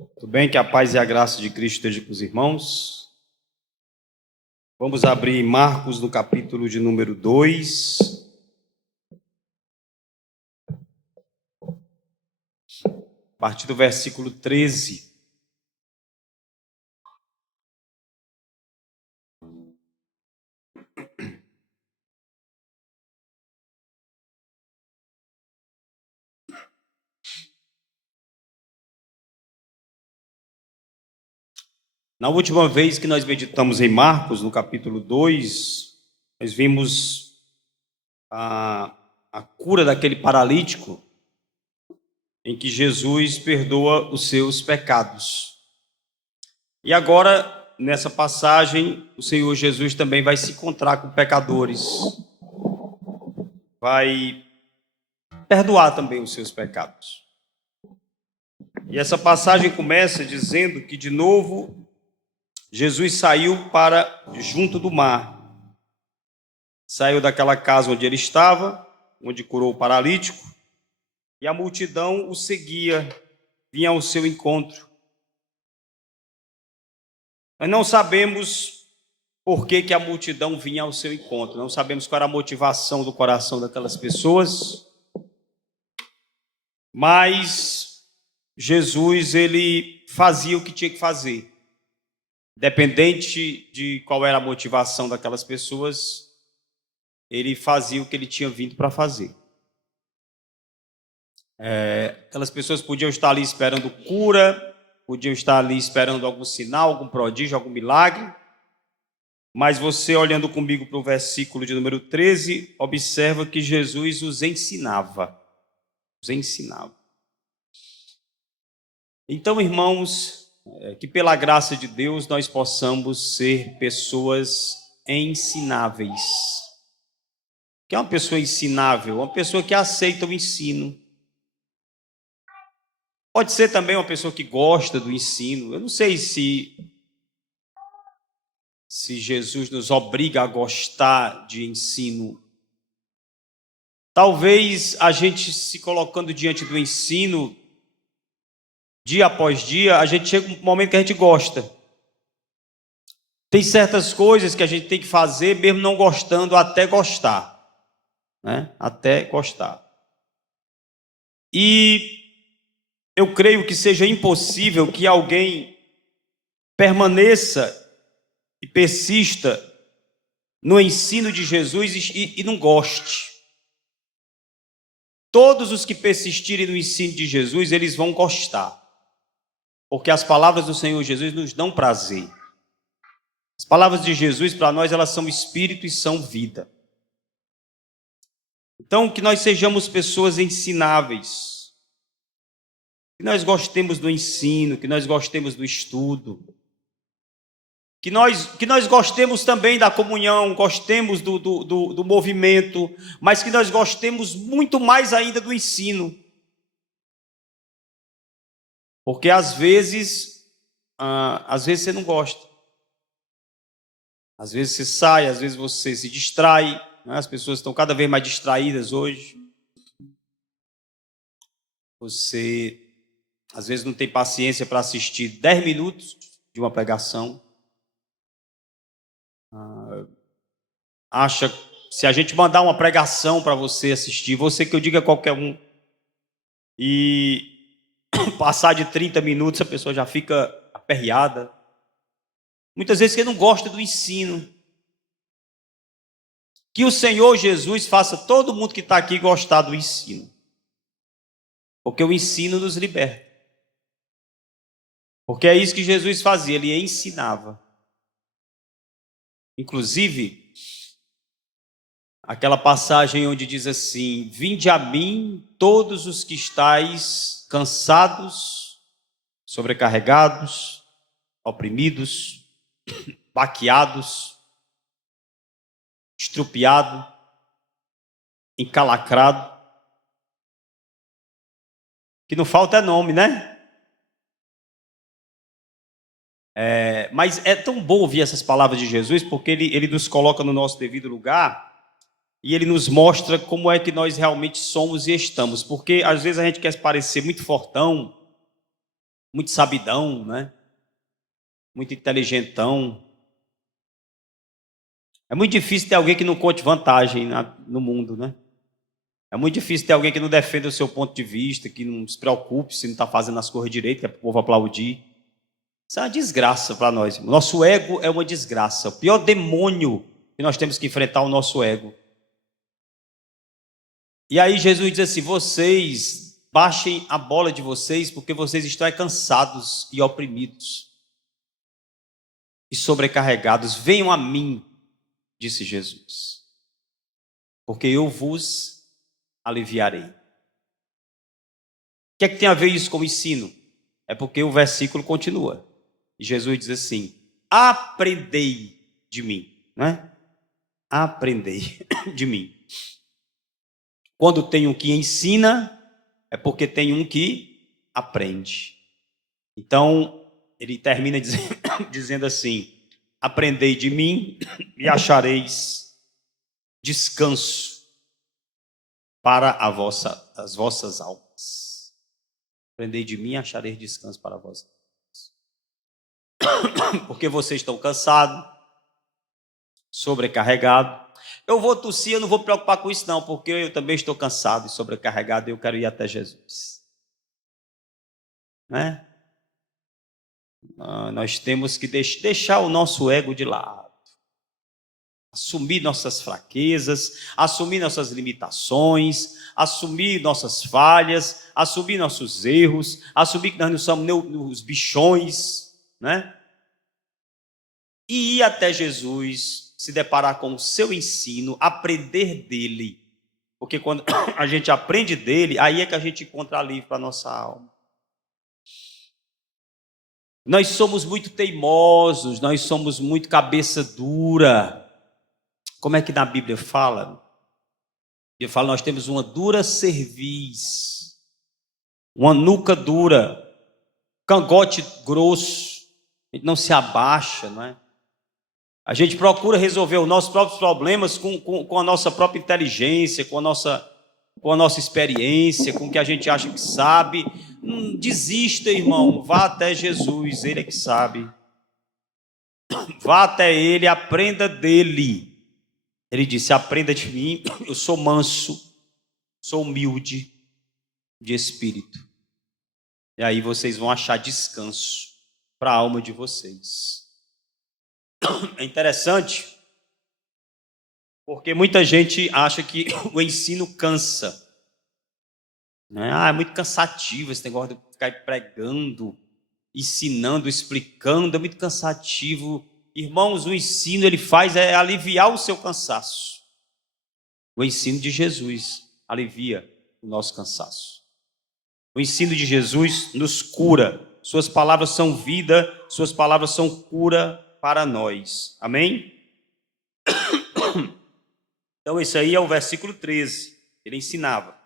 Tudo bem? Que a paz e a graça de Cristo esteja com os irmãos. Vamos abrir Marcos no capítulo de número 2. A partir do versículo 13. Na última vez que nós meditamos em Marcos, no capítulo 2, nós vimos a cura daquele paralítico, em que Jesus perdoa os seus pecados. E agora, nessa passagem, o Senhor Jesus também vai se encontrar com pecadores, vai perdoar também os seus pecados. E essa passagem começa dizendo que, de novo, Jesus saiu para junto do mar. Saiu daquela casa onde ele estava, onde curou o paralítico, e a multidão o seguia, vinha ao seu encontro. Nós não sabemos por que a multidão vinha ao seu encontro, não sabemos qual era a motivação do coração daquelas pessoas, mas Jesus, ele fazia o que tinha que fazer. Independente de qual era a motivação daquelas pessoas, ele fazia o que ele tinha vindo para fazer. Aquelas pessoas podiam estar ali esperando cura, podiam estar ali esperando algum sinal, algum prodígio, algum milagre, mas você, olhando comigo para o versículo de número 13, observa que Jesus os ensinava. Os ensinava. Então, irmãos, que pela graça de Deus nós possamos ser pessoas ensináveis. O que é uma pessoa ensinável? Uma pessoa que aceita o ensino. Pode ser também uma pessoa que gosta do ensino. Eu não sei se Jesus nos obriga a gostar de ensino. Talvez a gente se colocando diante do ensino, dia após dia, a gente chega um momento que a gente gosta. Tem certas coisas que a gente tem que fazer, mesmo não gostando, até gostar. Né? Até gostar. E eu creio que seja impossível que alguém permaneça e persista no ensino de Jesus e não goste. Todos os que persistirem no ensino de Jesus, eles vão gostar. Porque as palavras do Senhor Jesus nos dão prazer. As palavras de Jesus, para nós, elas são espírito e são vida. Então, que nós sejamos pessoas ensináveis. Que nós gostemos do ensino, que nós gostemos do estudo. Que nós gostemos também da comunhão, gostemos do movimento, mas que nós gostemos muito mais ainda do ensino. Porque às vezes você não gosta. Às vezes você sai, às vezes você se distrai. Né? As pessoas estão cada vez mais distraídas hoje. Você, às vezes, não tem paciência para assistir 10 minutos de uma pregação. Acha, se a gente mandar uma pregação para você assistir, você que eu diga qualquer um, e passar de 30 minutos, a pessoa já fica aperreada. Muitas vezes você não gosta do ensino. Que o Senhor Jesus faça todo mundo que está aqui gostar do ensino. Porque o ensino nos liberta. Porque é isso que Jesus fazia, ele ensinava. Inclusive, aquela passagem onde diz assim: vinde a mim todos os que estáis cansados, sobrecarregados, oprimidos, baqueados, estrupiado, encalacrado. Que não falta é nome, né? Mas é tão bom ouvir essas palavras de Jesus, porque ele nos coloca no nosso devido lugar e ele nos mostra como é que nós realmente somos e estamos. Porque às vezes a gente quer parecer muito fortão, muito sabidão, né? Muito inteligentão. É muito difícil ter alguém que não conte vantagem no mundo, né? É muito difícil ter alguém que não defenda o seu ponto de vista, que não se preocupe se não está fazendo as coisas direito, que é para o povo aplaudir. Isso é uma desgraça para nós. Nosso ego é uma desgraça. O pior demônio que nós temos que enfrentar é o nosso ego. E aí Jesus diz assim: vocês baixem a bola de vocês, porque vocês estão cansados e oprimidos e sobrecarregados. Venham a mim, disse Jesus, porque eu vos aliviarei. O que é que tem a ver isso com o ensino? É porque o versículo continua. E Jesus diz assim: aprendei de mim, né? Aprendei de mim. Quando tem um que ensina, é porque tem um que aprende. Então, ele termina dizendo assim: aprendei de mim e achareis descanso para as vossas almas. Aprendei de mim e achareis descanso para vós. Porque vocês estão cansados, sobrecarregados. Eu vou tossir, eu não vou me preocupar com isso não, porque eu também estou cansado e sobrecarregado e eu quero ir até Jesus. Né? Nós temos que deixar o nosso ego de lado. Assumir nossas fraquezas, assumir nossas limitações, assumir nossas falhas, assumir nossos erros, assumir que nós não somos os bichões, né? E ir até Jesus, se deparar com o seu ensino, aprender dele. Porque quando a gente aprende dele, aí é que a gente encontra alívio para a nossa alma. Nós somos muito teimosos, nós somos muito cabeça dura. Como é que na Bíblia fala? Ele fala: nós temos uma dura cerviz, uma nuca dura, cangote grosso, a gente não se abaixa, não é? A gente procura resolver os nossos próprios problemas com a nossa própria inteligência, com a nossa experiência, com o que a gente acha que sabe. Desista, irmão, vá até Jesus, ele é que sabe. Vá até ele, aprenda dele. Ele disse: aprenda de mim, eu sou manso, sou humilde de espírito. E aí vocês vão achar descanso para a alma de vocês. É interessante, porque muita gente acha que o ensino cansa. Né? É muito cansativo esse negócio de ficar pregando, ensinando, explicando, é muito cansativo. Irmãos, o ensino ele faz é aliviar o seu cansaço. O ensino de Jesus alivia o nosso cansaço. O ensino de Jesus nos cura. Suas palavras são vida, suas palavras são cura para nós. Amém? Então esse aí é o versículo 13. Ele ensinava.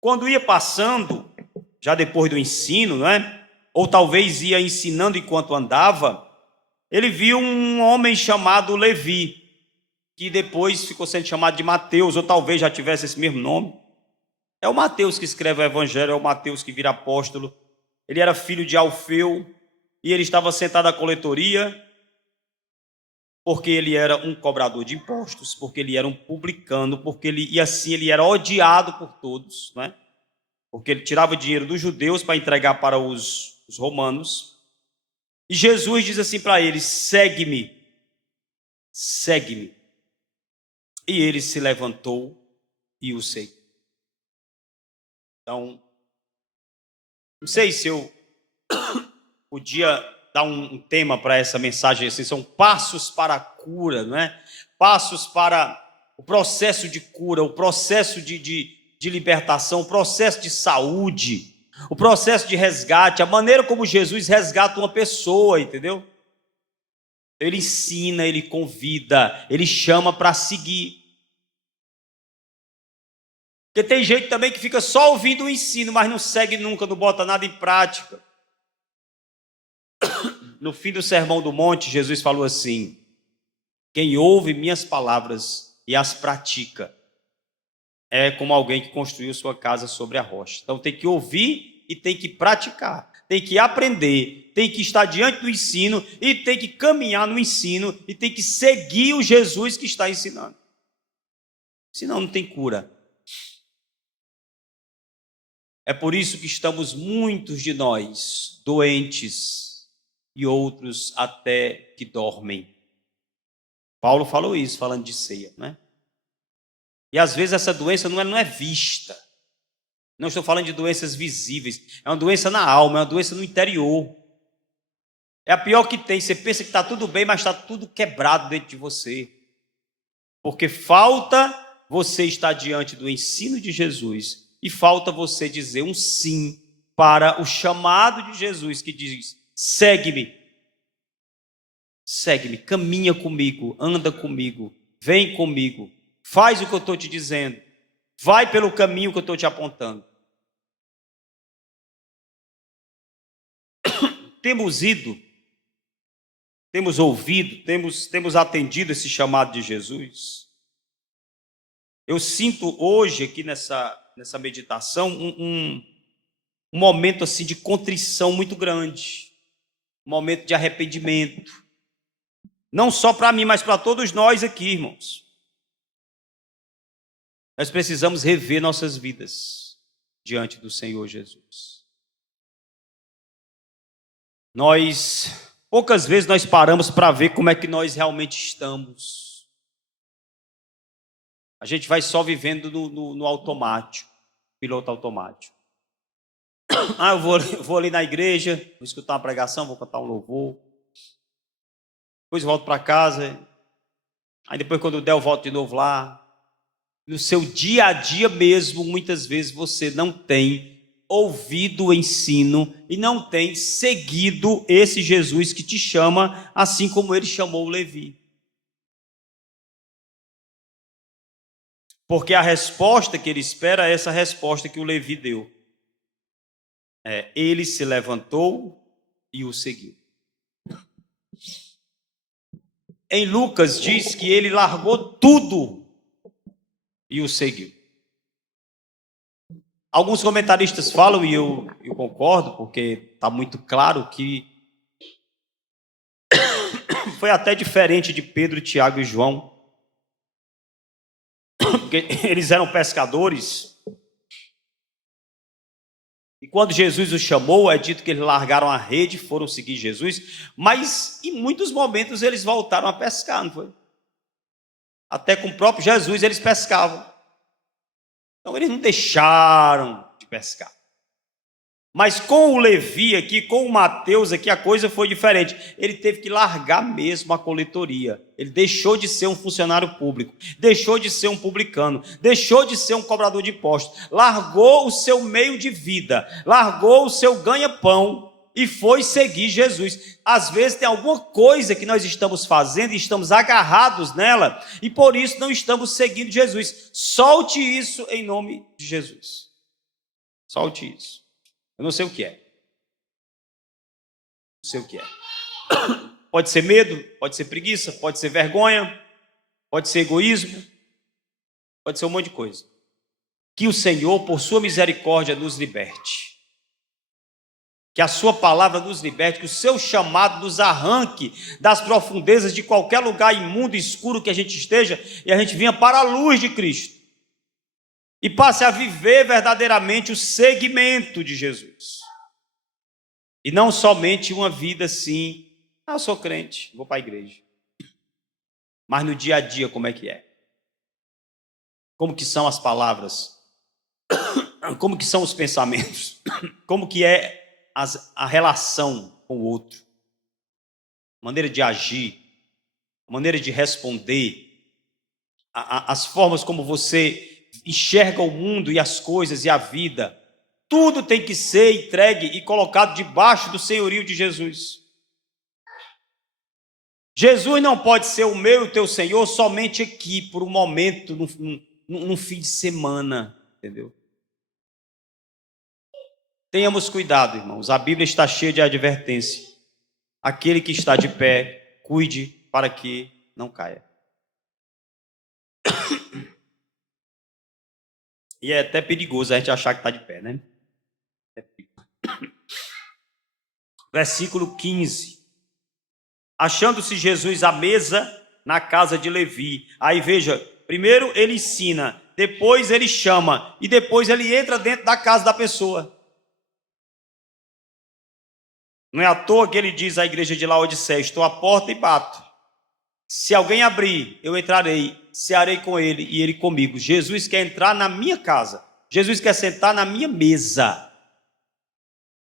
Quando ia passando, já depois do ensino, não é? Ou talvez ia ensinando enquanto andava, ele viu um homem chamado Levi, que depois ficou sendo chamado de Mateus, ou talvez já tivesse esse mesmo nome. É o Mateus que escreve o evangelho, é o Mateus que vira apóstolo. Ele era filho de Alfeu, e ele estava sentado à coletoria, porque ele era um cobrador de impostos, porque ele era um publicano, e assim ele era odiado por todos, não é? Porque ele tirava dinheiro dos judeus para entregar para os romanos. E Jesus diz assim para ele: segue-me, segue-me. E ele se levantou e o seguiu. Então, não sei se eu podia dar um tema para essa mensagem assim: são passos para a cura, não é? Passos para o processo de cura, o processo de libertação, o processo de saúde, o processo de resgate, a maneira como Jesus resgata uma pessoa, entendeu? Ele ensina, ele convida, ele chama para seguir. Porque tem gente também que fica só ouvindo o ensino, mas não segue nunca, não bota nada em prática. No fim do Sermão do Monte, Jesus falou assim: quem ouve minhas palavras e as pratica, é como alguém que construiu sua casa sobre a rocha. Então tem que ouvir e tem que praticar, tem que aprender, tem que estar diante do ensino e tem que caminhar no ensino e tem que seguir o Jesus que está ensinando. Senão não tem cura. É por isso que estamos muitos de nós doentes e outros até que dormem. Paulo falou isso, falando de ceia, né? E às vezes essa doença não é vista. Não estou falando de doenças visíveis. É uma doença na alma, é uma doença no interior. É a pior que tem. Você pensa que está tudo bem, mas está tudo quebrado dentro de você. Porque falta você estar diante do ensino de Jesus e falta você dizer um sim para o chamado de Jesus que diz: segue-me, segue-me, caminha comigo, anda comigo, vem comigo, faz o que eu estou te dizendo, vai pelo caminho que eu estou te apontando. Temos ido, temos ouvido, temos atendido esse chamado de Jesus. Eu sinto hoje aqui nessa meditação um momento assim de contrição muito grande, um momento de arrependimento, não só para mim, mas para todos nós aqui, irmãos. Nós precisamos rever nossas vidas diante do Senhor Jesus. Poucas vezes nós paramos para ver como é que nós realmente estamos. A gente vai só vivendo no automático, piloto automático. Eu vou ali na igreja, vou escutar uma pregação, vou cantar um louvor. Depois volto para casa. Aí depois, quando der, eu volto de novo lá. No seu dia a dia mesmo, muitas vezes você não tem ouvido o ensino e não tem seguido esse Jesus que te chama, assim como ele chamou o Levi. Porque a resposta que ele espera é essa resposta que o Levi deu. Ele se levantou e o seguiu. Em Lucas diz que ele largou tudo e o seguiu. Alguns comentaristas falam, e eu concordo, porque está muito claro que foi até diferente de Pedro, Tiago e João, porque eles eram pescadores. E quando Jesus os chamou, é dito que eles largaram a rede, foram seguir Jesus, mas em muitos momentos eles voltaram a pescar, não foi? Até com o próprio Jesus eles pescavam. Então eles não deixaram de pescar. Mas com o Levi aqui, com o Mateus aqui, a coisa foi diferente. Ele teve que largar mesmo a coletoria. Ele deixou de ser um funcionário público, deixou de ser um publicano, deixou de ser um cobrador de impostos, largou o seu meio de vida, largou o seu ganha-pão e foi seguir Jesus. Às vezes tem alguma coisa que nós estamos fazendo e estamos agarrados nela e por isso não estamos seguindo Jesus. Solte isso em nome de Jesus. Solte isso. Eu não sei o que é. Não sei o que é. Pode ser medo, pode ser preguiça, pode ser vergonha, pode ser egoísmo, pode ser um monte de coisa. Que o Senhor, por sua misericórdia, nos liberte. Que a sua palavra nos liberte, que o seu chamado nos arranque das profundezas de qualquer lugar imundo, escuro que a gente esteja, e a gente venha para a luz de Cristo. E passe a viver verdadeiramente o seguimento de Jesus. E não somente uma vida assim, eu sou crente, vou para a igreja. Mas no dia a dia, como é que é? Como que são as palavras? Como que são os pensamentos? Como que é a relação com o outro? A maneira de agir, a maneira de responder, as formas como você enxerga o mundo e as coisas e a vida, tudo tem que ser entregue e colocado debaixo do senhorio de Jesus. Jesus não pode ser o meu e o teu Senhor somente aqui, por um momento, num fim de semana, entendeu? Tenhamos cuidado, irmãos, a Bíblia está cheia de advertência. Aquele que está de pé, cuide para que não caia. E é até perigoso a gente achar que está de pé, né? Versículo 15. Achando-se Jesus à mesa na casa de Levi. Aí veja, primeiro ele ensina, depois ele chama e depois ele entra dentro da casa da pessoa. Não é à toa que ele diz à igreja de Laodiceia: estou à porta e bato. Se alguém abrir, eu entrarei, cearei com ele e ele comigo. Jesus quer entrar na minha casa. Jesus quer sentar na minha mesa.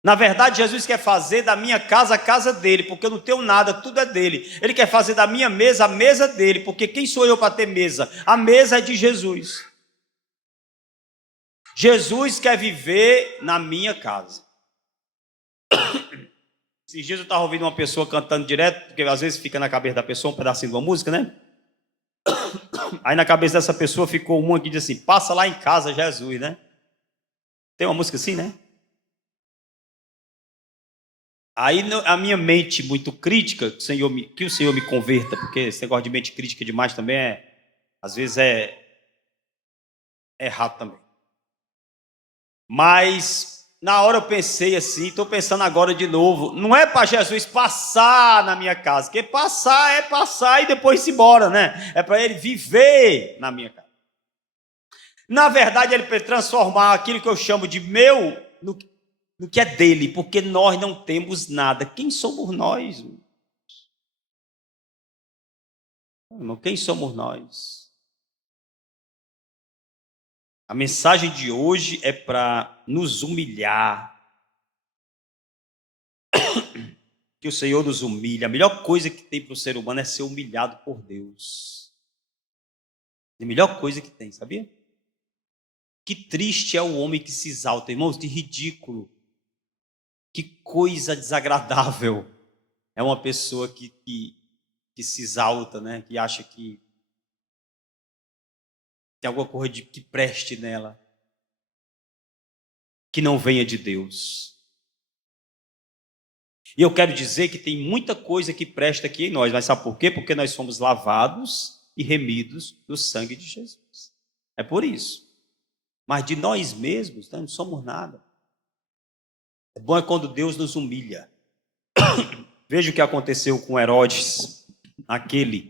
Na verdade, Jesus quer fazer da minha casa a casa dele, porque eu não tenho nada, tudo é dele. Ele quer fazer da minha mesa a mesa dele, porque quem sou eu para ter mesa? A mesa é de Jesus. Jesus quer viver na minha casa. Esses dias eu estava ouvindo uma pessoa cantando direto, porque às vezes fica na cabeça da pessoa um pedacinho de uma música, né? Aí na cabeça dessa pessoa ficou uma que diz assim: passa lá em casa, Jesus, né? Tem uma música assim, né? Aí a minha mente muito crítica, que o Senhor me converta, porque esse negócio de mente crítica demais também às vezes é errado também. Mas na hora eu pensei assim, estou pensando agora de novo, não é para Jesus passar na minha casa, porque passar é passar e depois ir embora, né? É para ele viver na minha casa. Na verdade, ele vai transformar aquilo que eu chamo de meu no que é dele, porque nós não temos nada. Quem somos nós? Irmão, quem somos nós? A mensagem de hoje é para nos humilhar. Que o Senhor nos humilhe. A melhor coisa que tem para o ser humano é ser humilhado por Deus. É a melhor coisa que tem, sabia? Que triste é o homem que se exalta, irmãos, que ridículo. Que coisa desagradável é uma pessoa que se exalta, né? Que acha que tem alguma coisa que preste nela, que não venha de Deus. E eu quero dizer que tem muita coisa que presta aqui em nós, mas sabe por quê? Porque nós somos lavados e remidos do sangue de Jesus. É por isso. Mas de nós mesmos, nós não somos nada. É bom quando Deus nos humilha. Veja o que aconteceu com Herodes, aquele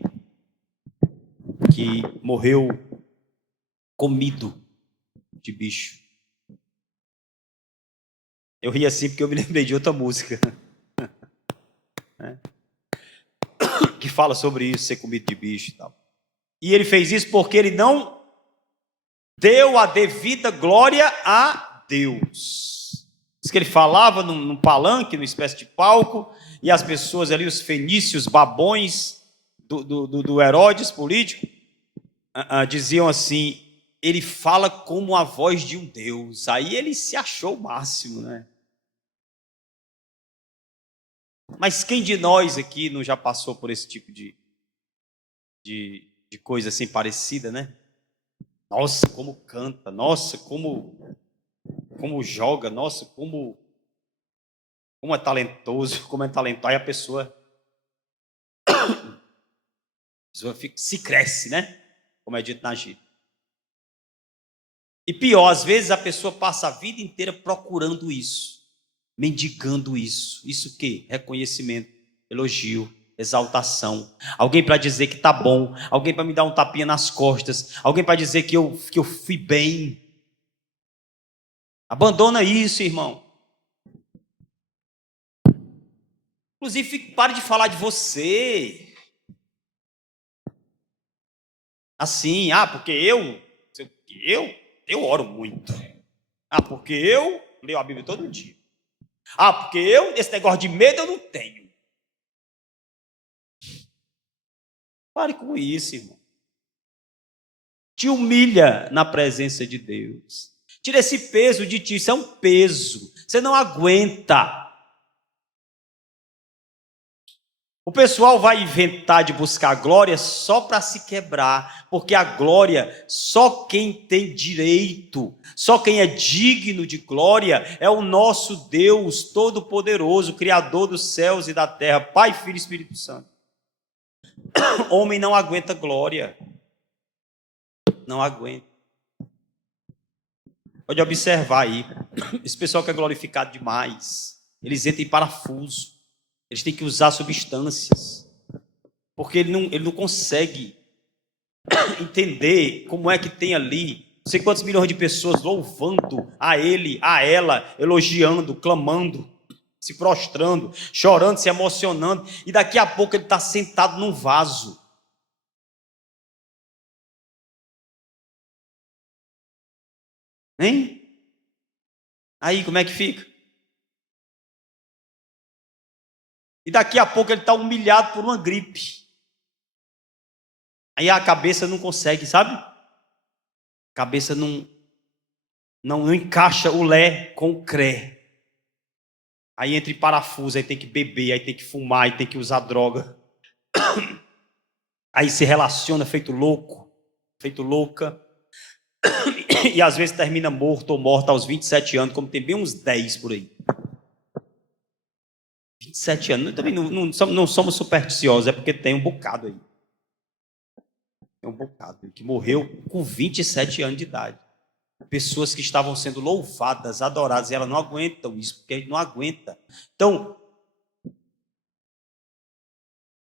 que morreu comido de bicho. Eu ri assim porque eu me lembrei de outra música que fala sobre isso, ser comido de bicho e tal. E ele fez isso porque ele não deu a devida glória a Deus. Diz que ele falava num palanque, numa espécie de palco, e as pessoas ali, os fenícios, babões do Herodes político, diziam assim: ele fala como a voz de um Deus. Aí ele se achou o máximo, né? Mas quem de nós aqui não já passou por esse tipo de coisa assim parecida, né? Nossa, como canta, nossa, como joga, nossa, como é talentoso, como é talentoso. Aí a pessoa se cresce, né? Como é dito na gíria. E pior, às vezes a pessoa passa a vida inteira procurando isso, mendigando isso. Isso o quê? Reconhecimento, elogio, exaltação. Alguém para dizer que tá bom, alguém para me dar um tapinha nas costas, alguém para dizer que eu fui bem. Abandona isso, irmão. Inclusive, pare de falar de você. Assim, porque eu oro muito. Porque eu leio a Bíblia todo dia. Porque esse negócio de medo eu não tenho. Pare com isso, irmão. Te humilha na presença de Deus. Tira esse peso de ti, isso é um peso. Você não aguenta. O pessoal vai inventar de buscar glória só para se quebrar, porque a glória, só quem tem direito, só quem é digno de glória é o nosso Deus Todo-Poderoso, Criador dos céus e da terra, Pai, Filho e Espírito Santo. Homem não aguenta glória, não aguenta. Pode observar aí. Esse pessoal que é glorificado demais, eles entram em parafuso. Eles têm que usar substâncias. Porque ele não consegue entender como é que tem ali não sei quantos milhões de pessoas louvando a ele, a ela, elogiando, clamando, se prostrando, chorando, se emocionando. E daqui a pouco ele está sentado num vaso. Hein? Aí como é que fica? E daqui a pouco ele está humilhado por uma gripe. Aí a cabeça não consegue, sabe? A cabeça não encaixa o lé com o cré. Aí entra em parafuso, aí tem que beber, aí tem que fumar, aí tem que usar droga. Aí se relaciona feito louco, feito louca. E às vezes termina morto ou morta aos 27 anos, como tem bem uns 10 por aí. 27 anos, também não somos supersticiosos, é porque tem um bocado aí. Tem um bocado que morreu com 27 anos de idade. Pessoas que estavam sendo louvadas, adoradas, e elas não aguentam isso, porque a gente não aguenta. Então,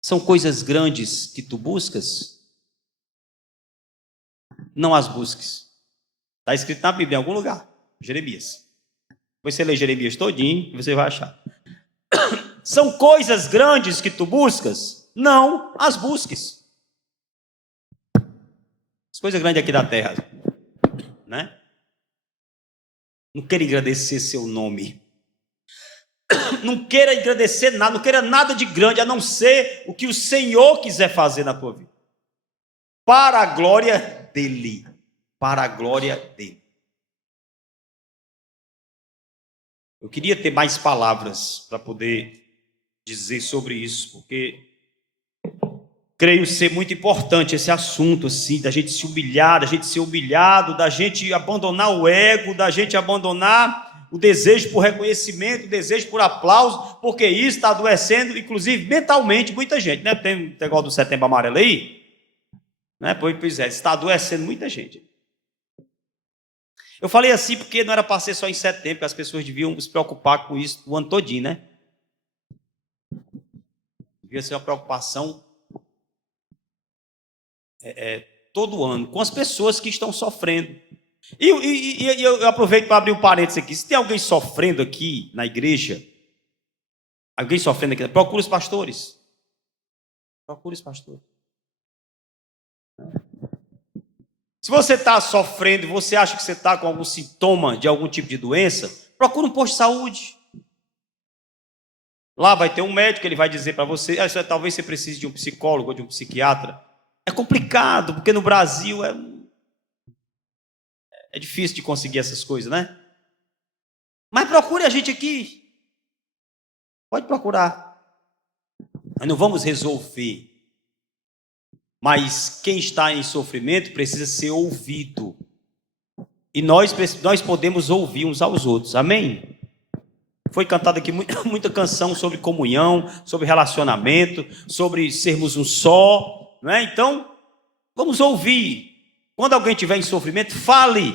são coisas grandes que tu buscas? Não as busques. Está escrito na Bíblia em algum lugar, Jeremias. Você lê Jeremias todinho e você vai achar. São coisas grandes que tu buscas? Não as busques. As coisas grandes aqui da terra, né? Não queira agradecer seu nome. Não queira agradecer nada, não queira nada de grande, a não ser o que o Senhor quiser fazer na tua vida. Para a glória dEle. Para a glória dEle. Eu queria ter mais palavras para poder dizer sobre isso, porque creio ser muito importante esse assunto, assim, da gente se humilhar, da gente ser humilhado, da gente abandonar o ego, da gente abandonar o desejo por reconhecimento, o desejo por aplauso, porque isso está adoecendo, inclusive mentalmente, muita gente, né? Tem o negócio do Setembro Amarelo aí, né? Pois é, está adoecendo muita gente. Eu falei assim porque não era para ser só em setembro, que as pessoas deviam se preocupar com isso o ano todinho, né? Devia ser uma preocupação todo ano, com as pessoas que estão sofrendo. E eu aproveito para abrir um parênteses aqui. Se tem alguém sofrendo aqui na igreja, alguém sofrendo aqui, procure os pastores. Procure os pastores. Se você está sofrendo, você acha que você está com algum sintoma de algum tipo de doença, procure um posto de saúde. Lá vai ter um médico, ele vai dizer para você, talvez você precise de um psicólogo ou de um psiquiatra. É complicado, porque no Brasil é difícil de conseguir essas coisas, né? Mas procure a gente aqui. Pode procurar. Nós não vamos resolver. Mas quem está em sofrimento precisa ser ouvido. E nós podemos ouvir uns aos outros. Amém? Foi cantada aqui muita canção sobre comunhão, sobre relacionamento, sobre sermos um só. Não é? Então, vamos ouvir. Quando alguém estiver em sofrimento, fale.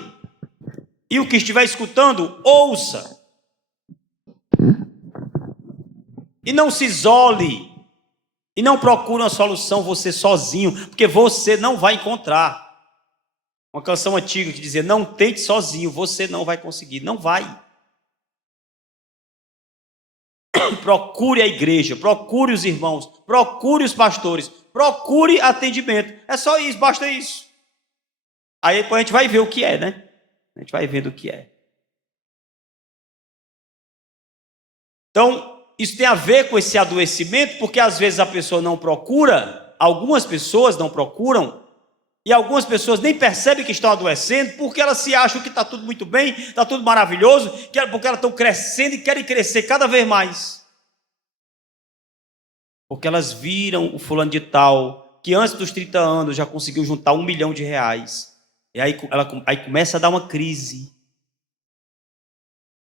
E o que estiver escutando, ouça. E não se isole. E não procure uma solução você sozinho, porque você não vai encontrar. Uma canção antiga que dizia, não tente sozinho, você não vai conseguir. Não vai. Procure a igreja, procure os irmãos, procure os pastores, procure atendimento. É só isso, basta isso. Aí depois a gente vai ver o que é, né? A gente vai vendo o que é. Então, isso tem a ver com esse adoecimento, porque às vezes a pessoa não procura, algumas pessoas não procuram, e algumas pessoas nem percebem que estão adoecendo, porque elas se acham que está tudo muito bem, está tudo maravilhoso, porque elas estão crescendo e querem crescer cada vez mais. Porque elas viram o fulano de tal, que antes dos 30 anos já conseguiu juntar R$1 milhão. E aí começa a dar uma crise.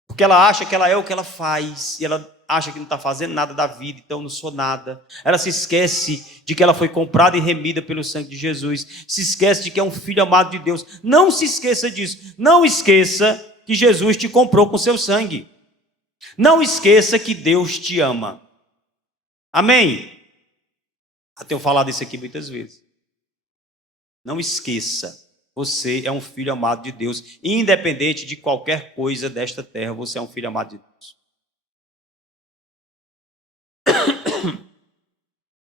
Porque ela acha que ela é o que ela faz, e ela acha que não está fazendo nada da vida, então não sou nada. Ela se esquece de que ela foi comprada e remida pelo sangue de Jesus. Se esquece de que é um filho amado de Deus. Não se esqueça disso. Não esqueça que Jesus te comprou com seu sangue. Não esqueça que Deus te ama. Amém? Eu tenho falado isso aqui muitas vezes. Não esqueça. Você é um filho amado de Deus. Independente de qualquer coisa desta terra, você é um filho amado de Deus.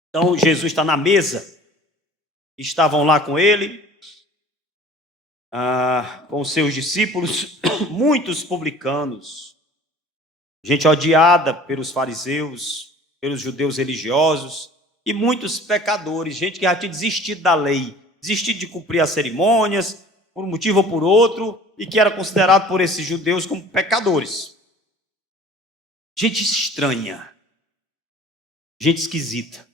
Então, Jesus está na mesa. Estavam lá com ele, com os seus discípulos, muitos publicanos, gente odiada pelos fariseus, pelos judeus religiosos, e muitos pecadores, gente que já tinha desistido da lei, desistido de cumprir as cerimônias, por um motivo ou por outro, e que era considerado por esses judeus como pecadores. Gente estranha, gente esquisita,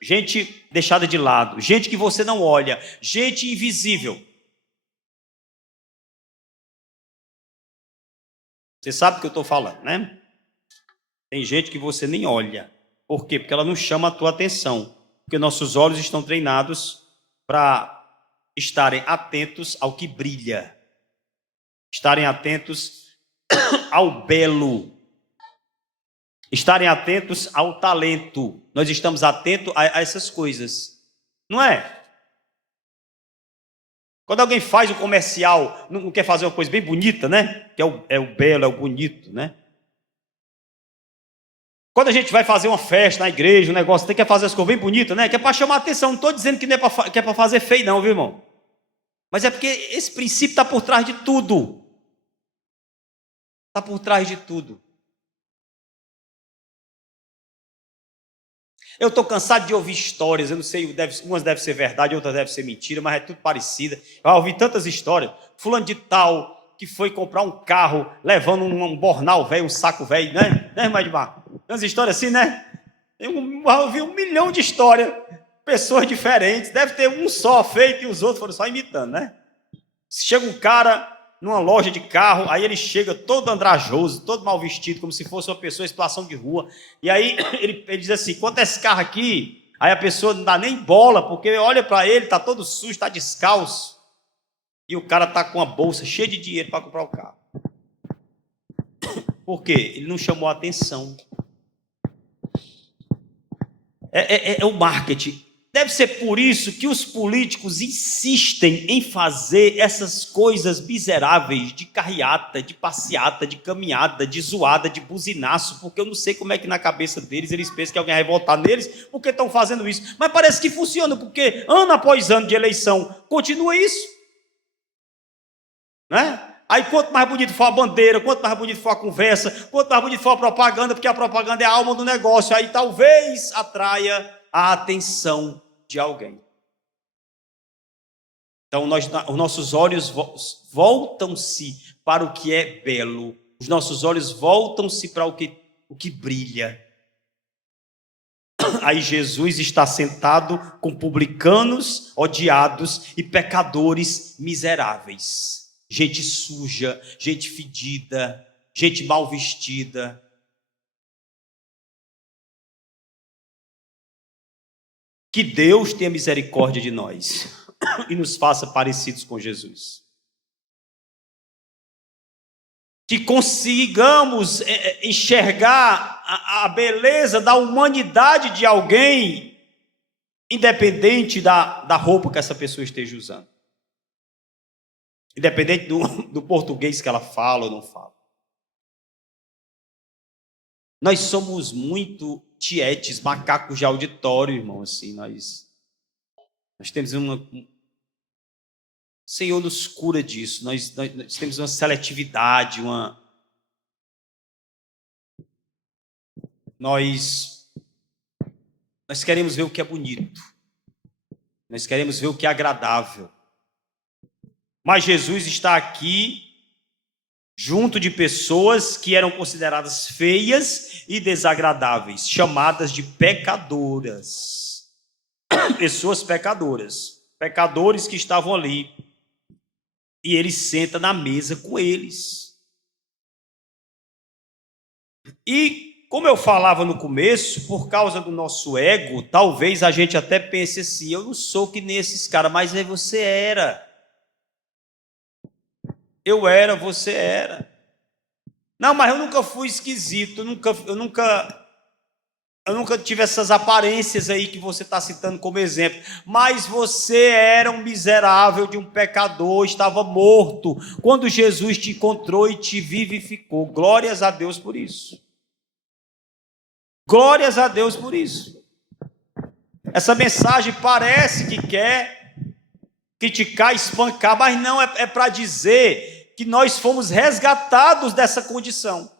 gente deixada de lado, gente que você não olha, gente invisível. Você sabe o que eu estou falando, né? Tem gente que você nem olha. Por quê? Porque ela não chama a tua atenção. Porque nossos olhos estão treinados para estarem atentos ao que brilha. Estarem atentos ao belo. Estarem atentos ao talento. Nós estamos atentos a essas coisas. Não é? Quando alguém faz um comercial, não quer fazer uma coisa bem bonita, né? Que é o belo, é o bonito, né? Quando a gente vai fazer uma festa na igreja, um negócio, tem que fazer as coisas bem bonitas, né? Que é para chamar a atenção. Não estou dizendo que, não é que é para fazer feio, não, viu, irmão? Mas é porque esse princípio está por trás de tudo. Está por trás de tudo. Eu estou cansado de ouvir histórias, eu não sei, umas devem ser verdade, outras devem ser mentira, mas é tudo parecida. Eu ouvi tantas histórias. Fulano de tal que foi comprar um carro levando um bornal velho, um saco velho, né? Né, irmã Edmar? Umas histórias assim, né? Eu ouvi 1 milhão de histórias, pessoas diferentes, deve ter um só feito e os outros foram só imitando, né? Chega um cara numa loja de carro, aí ele chega todo andrajoso, todo mal vestido, como se fosse uma pessoa em situação de rua, e aí ele diz assim, quanto é esse carro aqui? Aí a pessoa não dá nem bola, porque olha para ele, está todo sujo, está descalço, e o cara está com uma bolsa cheia de dinheiro para comprar o carro. Por quê? Ele não chamou a atenção. É o marketing. Deve ser por isso que os políticos insistem em fazer essas coisas miseráveis de carreata, de passeata, de caminhada, de zoada, de buzinaço, porque eu não sei como é que na cabeça deles eles pensam que alguém vai votar neles porque estão fazendo isso. Mas parece que funciona, porque ano após ano de eleição continua isso. Né? Aí quanto mais bonito for a bandeira, quanto mais bonito for a conversa, quanto mais bonito for a propaganda, porque a propaganda é a alma do negócio, aí talvez atraia a atenção de alguém. Então os nossos olhos voltam-se para o que é belo, os nossos olhos voltam-se para o que brilha. Aí Jesus está sentado com publicanos odiados e pecadores miseráveis. Gente suja, gente fedida, gente mal vestida. Que Deus tenha misericórdia de nós e nos faça parecidos com Jesus. Que consigamos enxergar a beleza da humanidade de alguém, independente da roupa que essa pessoa esteja usando. Independente do português que ela fala ou não fala. Nós somos muito tietes, macacos de auditório, irmão, assim, nós temos o Senhor nos cura disso, nós temos uma seletividade, nós queremos ver o que é bonito, nós queremos ver o que é agradável, mas Jesus está aqui junto de pessoas que eram consideradas feias e desagradáveis, chamadas de pecadoras. Pessoas pecadoras, pecadores que estavam ali, e ele senta na mesa com eles. E como eu falava no começo, por causa do nosso ego, talvez a gente até pense assim, eu não sou que nem esses caras, mas aí você era. Eu era, você era. Não, mas eu nunca fui esquisito, eu nunca tive essas aparências aí que você está citando como exemplo. Mas você era um miserável de um pecador, estava morto, quando Jesus te encontrou e te vivificou. Glórias a Deus por isso. Glórias a Deus por isso. Essa mensagem parece que quer criticar, espancar, mas não, é para dizer que nós fomos resgatados dessa condição.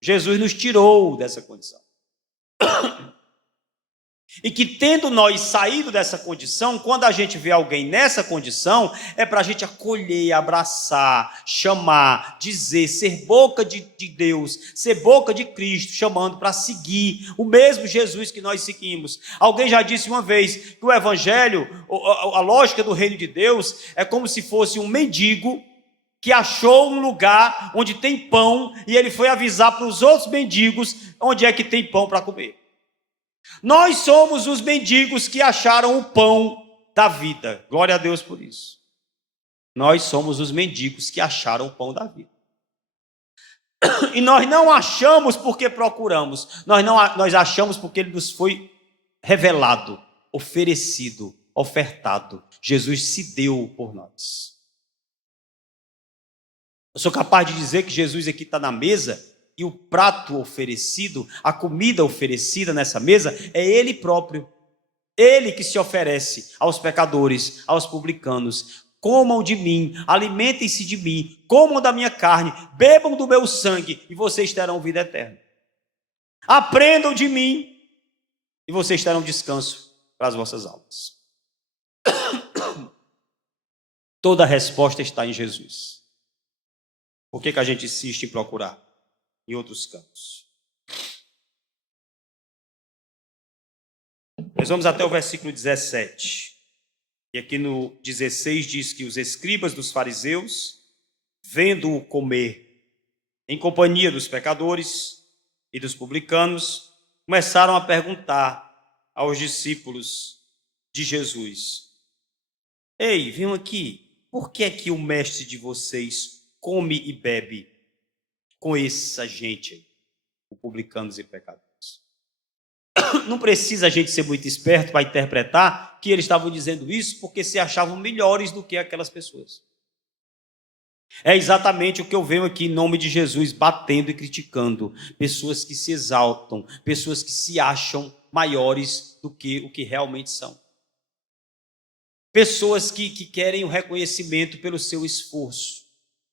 Jesus nos tirou dessa condição. E que tendo nós saído dessa condição, quando a gente vê alguém nessa condição, é para a gente acolher, abraçar, chamar, dizer, ser boca de Deus, ser boca de Cristo, chamando para seguir o mesmo Jesus que nós seguimos. Alguém já disse uma vez que o Evangelho, a lógica do reino de Deus, é como se fosse um mendigo que achou um lugar onde tem pão e ele foi avisar para os outros mendigos onde é que tem pão para comer. Nós somos os mendigos que acharam o pão da vida. Glória a Deus por isso. Nós somos os mendigos que acharam o pão da vida. E nós não achamos porque procuramos. Nós achamos porque ele nos foi revelado, oferecido, ofertado. Jesus se deu por nós. Eu sou capaz de dizer que Jesus aqui está na mesa e o prato oferecido, a comida oferecida nessa mesa, é Ele próprio. Ele que se oferece aos pecadores, aos publicanos. Comam de mim, alimentem-se de mim, comam da minha carne, bebam do meu sangue e vocês terão vida eterna. Aprendam de mim e vocês terão descanso para as vossas almas. Toda a resposta está em Jesus. Por que a gente insiste em procurar em outros campos? Nós vamos até o versículo 17. E aqui no 16 diz que os escribas dos fariseus, vendo-o comer em companhia dos pecadores e dos publicanos, começaram a perguntar aos discípulos de Jesus: ei, venham aqui, por que é que o mestre de vocês come e bebe com essa gente aí, os publicanos e pecadores? Não precisa a gente ser muito esperto para interpretar que eles estavam dizendo isso porque se achavam melhores do que aquelas pessoas. É exatamente o que eu venho aqui em nome de Jesus, batendo e criticando. Pessoas que se exaltam, pessoas que se acham maiores do que o que realmente são. Pessoas que querem o reconhecimento pelo seu esforço,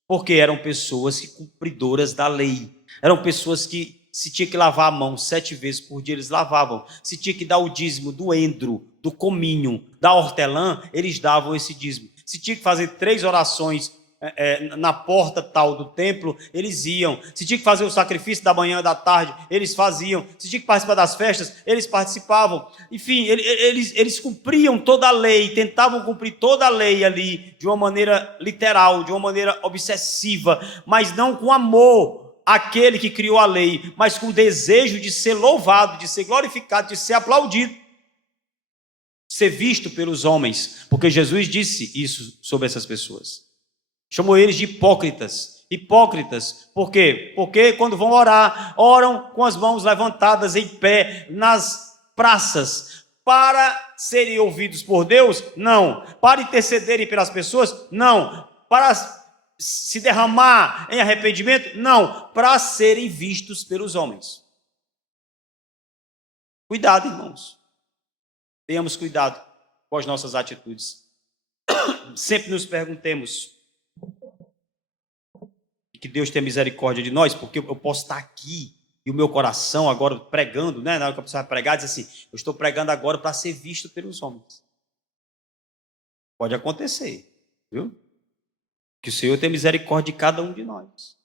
porque eram pessoas que cumpridoras da lei. Eram pessoas que, se tinha que lavar a mão 7 vezes por dia, eles lavavam. Se tinha que dar o dízimo do endro, do cominho, da hortelã, eles davam esse dízimo. Se tinha que fazer 3 orações na porta tal do templo, eles iam. Se tinha que fazer o sacrifício da manhã e da tarde, eles faziam. Se tinha que participar das festas, eles participavam. Enfim, eles cumpriam toda a lei, tentavam cumprir toda a lei ali, de uma maneira literal, de uma maneira obsessiva, mas não com amor àquele que criou a lei, mas com o desejo de ser louvado, de ser glorificado, de ser aplaudido, de ser visto pelos homens, porque Jesus disse isso sobre essas pessoas. Chamou eles de hipócritas. Hipócritas, por quê? Porque quando vão orar, oram com as mãos levantadas em pé nas praças, para serem ouvidos por Deus? Não. Para intercederem pelas pessoas? Não. Para se derramar em arrependimento? Não. Para serem vistos pelos homens. Cuidado, irmãos. Tenhamos cuidado com as nossas atitudes. Sempre nos perguntemos: que Deus tenha misericórdia de nós, porque eu posso estar aqui e o meu coração agora pregando, né? Na hora que a pessoa vai pregar, diz assim: eu estou pregando agora para ser visto pelos homens. Pode acontecer, viu? Que o Senhor tenha misericórdia de cada um de nós.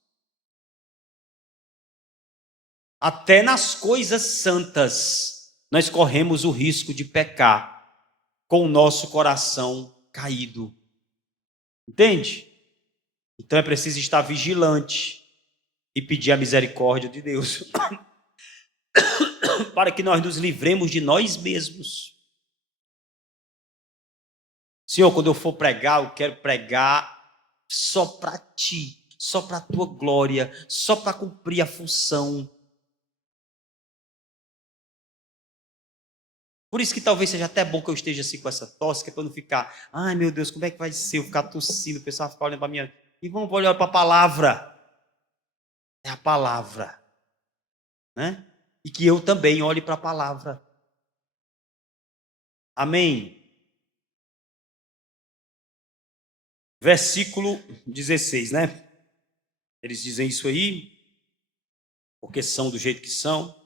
Até nas coisas santas, nós corremos o risco de pecar com o nosso coração caído. Entende? Então é preciso estar vigilante e pedir a misericórdia de Deus para que nós nos livremos de nós mesmos. Senhor, quando eu for pregar, eu quero pregar só para Ti, só para a Tua glória, só para cumprir a função. Por isso que talvez seja até bom que eu esteja assim com essa tosse, que é para não ficar, ai meu Deus, como é que vai ser eu ficar tossindo, o pessoal ficar olhando para mim. E vamos olhar para a palavra. É a palavra, né? E que eu também olhe para a palavra. Amém? Versículo 16, né? Eles dizem isso aí, porque são do jeito que são.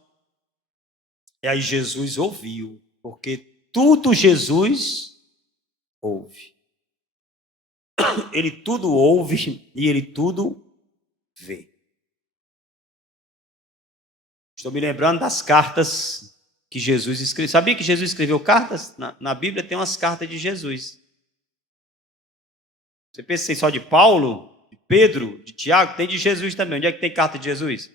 E aí Jesus ouviu, porque tudo Jesus ouve. Ele tudo ouve e ele tudo vê. Estou me lembrando das cartas que Jesus escreveu. Sabia que Jesus escreveu cartas? Na Bíblia tem umas cartas de Jesus. Você pensa só de Paulo, de Pedro, de Tiago, tem de Jesus também. Onde é que tem carta de Jesus?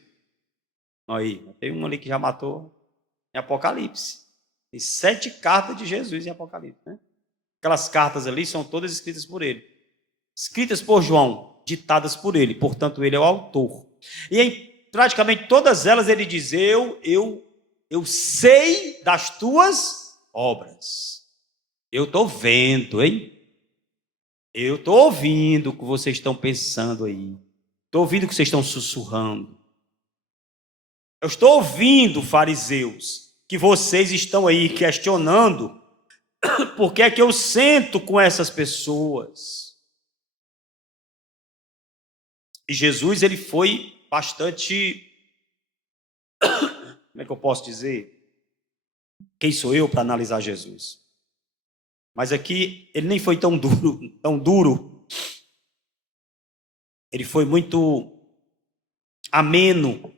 Aí, tem um ali que já matou em Apocalipse. Tem 7 cartas de Jesus em Apocalipse, né? Aquelas cartas ali são todas escritas por ele. Escritas por João, ditadas por ele. Portanto, ele é o autor. E em praticamente todas elas ele diz, eu sei das tuas obras. Eu estou vendo, hein? Eu estou ouvindo o que vocês estão pensando aí. Estou ouvindo o que vocês estão sussurrando. Eu estou ouvindo, fariseus, que vocês estão aí questionando por que é que eu sento com essas pessoas. E Jesus, ele foi bastante... Como é que eu posso dizer? Quem sou eu para analisar Jesus? Mas aqui ele nem foi tão duro. Ele foi muito ameno.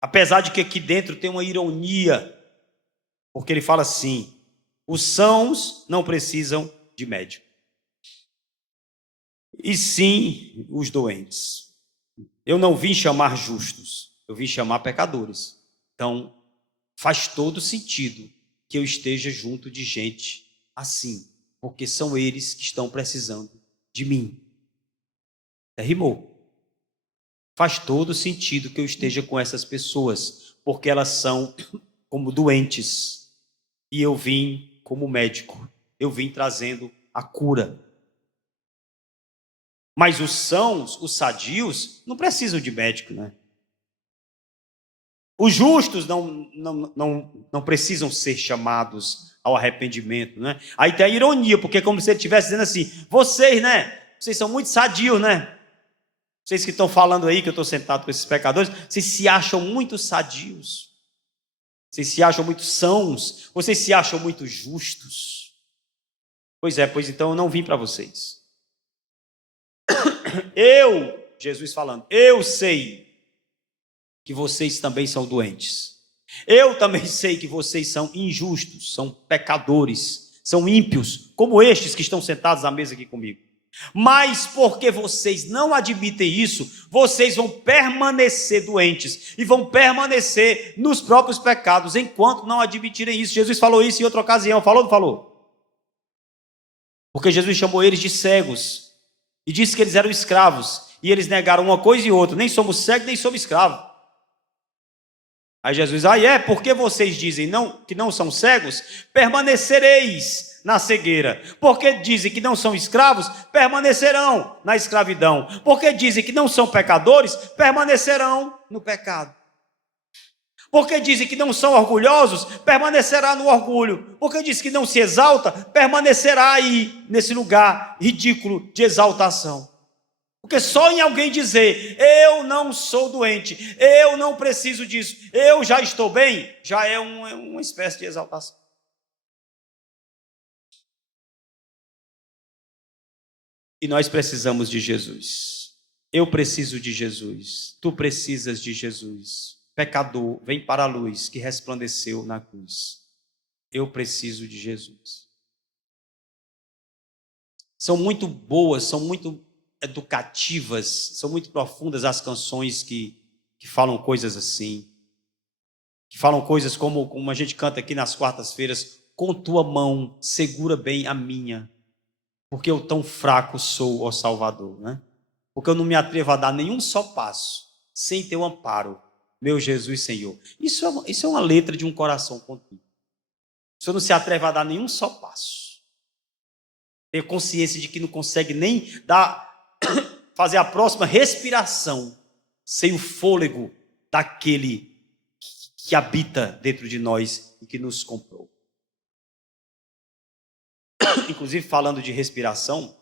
Apesar de que aqui dentro tem uma ironia, porque ele fala assim, os sãos não precisam de médico, e sim os doentes. Eu não vim chamar justos, eu vim chamar pecadores. Então, faz todo sentido que eu esteja junto de gente assim, porque são eles que estão precisando de mim. Rimou. Faz todo sentido que eu esteja com essas pessoas, porque elas são como doentes, e eu vim como médico, eu vim trazendo a cura. Mas os sãos, os sadios, não precisam de médico, né? Os justos não precisam ser chamados ao arrependimento, né? Aí tem a ironia, porque é como se ele estivesse dizendo assim, vocês, né? Vocês são muito sadios, né? Vocês que estão falando aí, que eu estou sentado com esses pecadores, vocês se acham muito sadios. Vocês se acham muito sãos. Vocês se acham muito justos. Pois então eu não vim para vocês. Jesus falando, eu sei que vocês também são doentes. Eu também sei que vocês são injustos, são pecadores, são ímpios, como estes que estão sentados à mesa aqui comigo. Mas porque vocês não admitem isso, vocês vão permanecer doentes e vão permanecer nos próprios pecados enquanto não admitirem isso. Jesus falou isso em outra ocasião, falou ou não falou? Porque Jesus chamou eles de cegos e disse que eles eram escravos e eles negaram uma coisa e outra, nem somos cegos nem somos escravos. Aí Jesus, porque vocês dizem que não são cegos, permanecereis na cegueira. Porque dizem que não são escravos, permanecerão na escravidão. Porque dizem que não são pecadores, permanecerão no pecado. Porque dizem que não são orgulhosos, permanecerá no orgulho. Porque diz que não se exalta, permanecerá aí, nesse lugar ridículo de exaltação. Porque só em alguém dizer, eu não sou doente, eu não preciso disso, eu já estou bem, já é uma espécie de exaltação. E nós precisamos de Jesus. Eu preciso de Jesus. Tu precisas de Jesus. Pecador, vem para a luz que resplandeceu na cruz. Eu preciso de Jesus. São muito boas, são muito educativas, são muito profundas as canções que que falam coisas assim, que falam coisas como a gente canta aqui nas quartas-feiras: com tua mão segura bem a minha, porque eu tão fraco sou, ó Salvador, né? Porque eu não me atrevo a dar nenhum só passo sem teu amparo, meu Jesus Senhor. Isso é uma letra de um coração contigo. O Senhor não se atreve a dar nenhum só passo. Ter consciência de que não consegue nem fazer a próxima respiração sem o fôlego daquele que habita dentro de nós e que nos comprou. Inclusive, falando de respiração,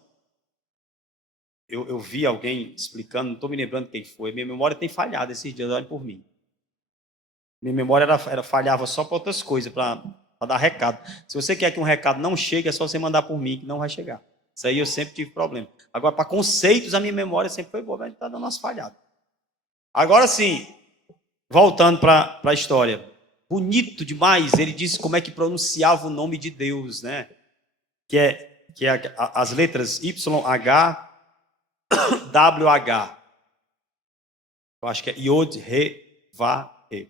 eu vi alguém explicando, não estou me lembrando quem foi. Minha memória tem falhado esses dias, olhem por mim. Minha memória falhava só para outras coisas, para dar recado. Se você quer que um recado não chegue, é só você mandar por mim, que não vai chegar. Isso aí eu sempre tive problema. Agora, para conceitos, a minha memória sempre foi boa, mas está dando umas falhadas. Agora sim, voltando para a história. Bonito demais, ele disse como é que pronunciava o nome de Deus, né? Que é as letras YH, WH. Eu acho que é Yod, Re, Va, E.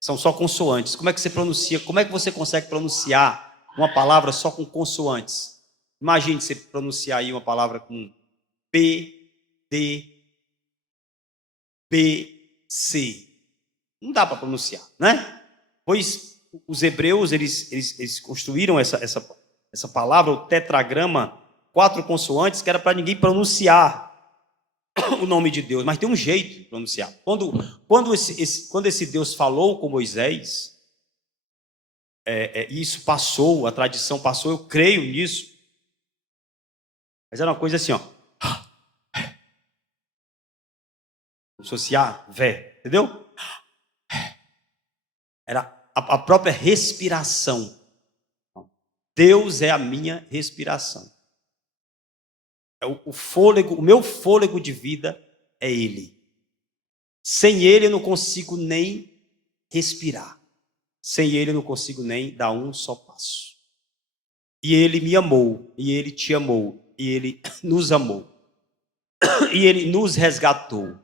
São só consoantes. Como é que você pronuncia? Como é que você consegue pronunciar uma palavra só com consoantes? Imagine você pronunciar aí uma palavra com P, D, B, C. Não dá para pronunciar, né? Pois os hebreus, eles construíram essa palavra, o tetragrama, 4 consoantes, que era para ninguém pronunciar o nome de Deus, mas tem um jeito de pronunciar. Quando esse Deus falou com Moisés, isso passou, a tradição passou, eu creio nisso, mas era uma coisa assim, ó. Como se fosse A, Vé, entendeu? Era a própria respiração. Deus é a minha respiração. O fôlego, o meu fôlego de vida é Ele. Sem Ele eu não consigo nem respirar. Sem Ele eu não consigo nem dar um só passo. E Ele me amou, e Ele te amou, e Ele nos amou. E Ele nos resgatou.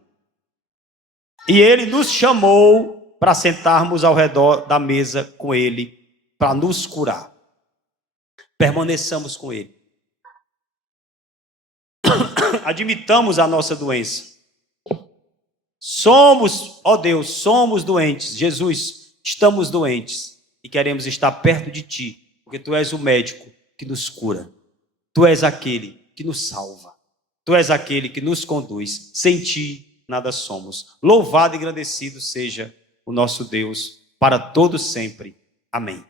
E Ele nos chamou para sentarmos ao redor da mesa com Ele, para nos curar. Permaneçamos com Ele. Admitamos a nossa doença. Somos, ó Deus, somos doentes. Jesus, estamos doentes e queremos estar perto de Ti, porque Tu és o médico que nos cura. Tu és aquele que nos salva. Tu és aquele que nos conduz. Sem Ti, nada somos. Louvado e agradecido seja o nosso Deus para todo sempre. Amém.